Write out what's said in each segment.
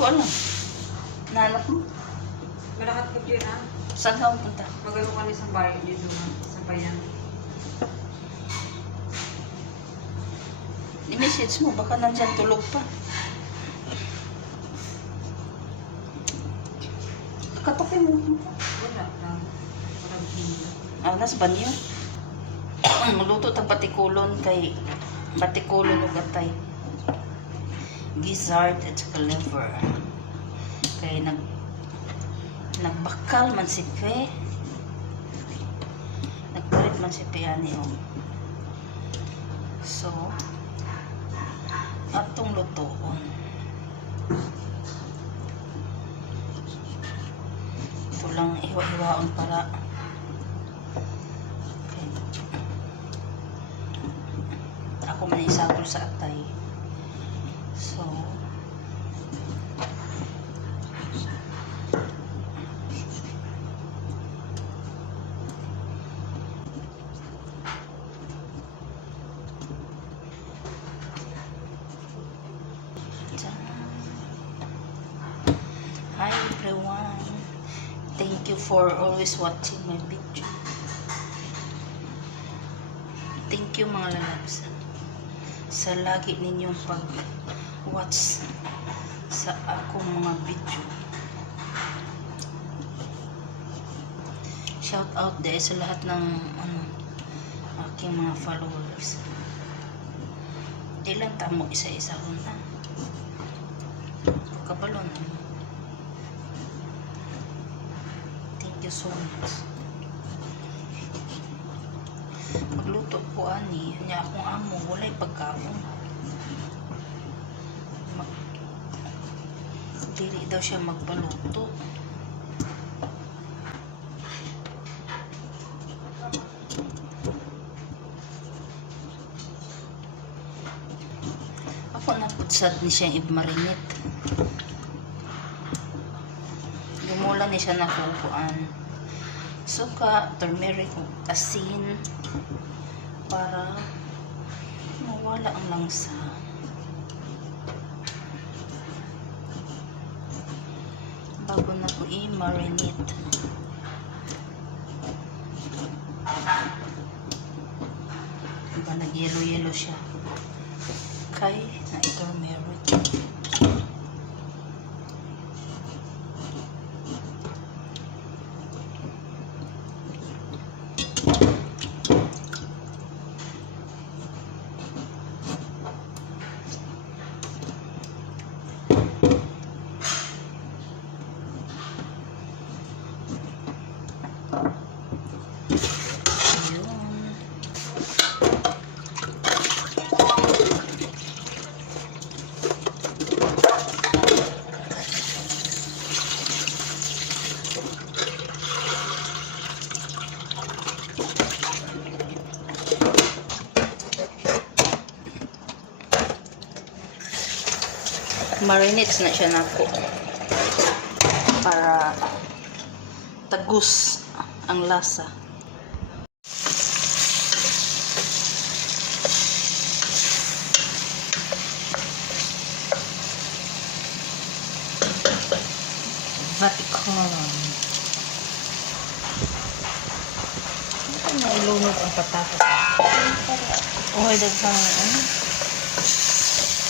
ko alam. Nahanap mo? Malakat ko dyan ha. Saan ka pupunta? Magano ka na isang bayan dito ha. Sa bayan. I-message mo, baka nandyan tulog pa. Katapin mo. Wala lang. Walang hila. Nas banyo. Magluto tag batikulon kay batikulon ug atay. Gizzard at saka liver. Kay nagbakal man si Fe. Nagparit man si Fe ani oh. So atong lutoon. Ito lang iwa-iwaon para ako man isagol sa atay. So hi everyone, thank you for always watching my video. Thank you mga lalabs sa lagi ninyong pag-watch sa akong mga video. Shout out dahil sa lahat ng aking mga followers. Ilan tamo isa-isa ko na. Kabalon. Thank you so much. Magluto po ani niya akong amo, walay pagkaon. Dili daw siya magpaluto. Ako naputsad ni siya i-marinate. Gumula ni siya na kukuan. Suka, turmeric, asin para mawala ang langsa. Bago na ko i-marinate. Diba nag-yellow-yellow siya. Kay na turmeric. Marinates na siya nako para tagus ang lasa. Vaticon. Ito na ilunod ang patatas. Okay, dagsang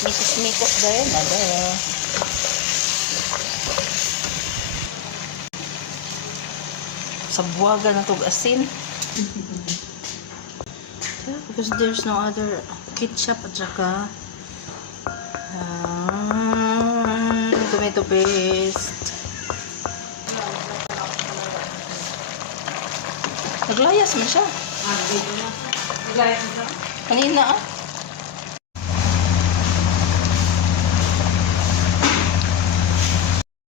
mikos-mikos dahil na dahil. Sa buwaga na itong asin. Because there's no other ketchup at saka tomato paste. Naglayas mo siya. Naglayas mo siya? Kanina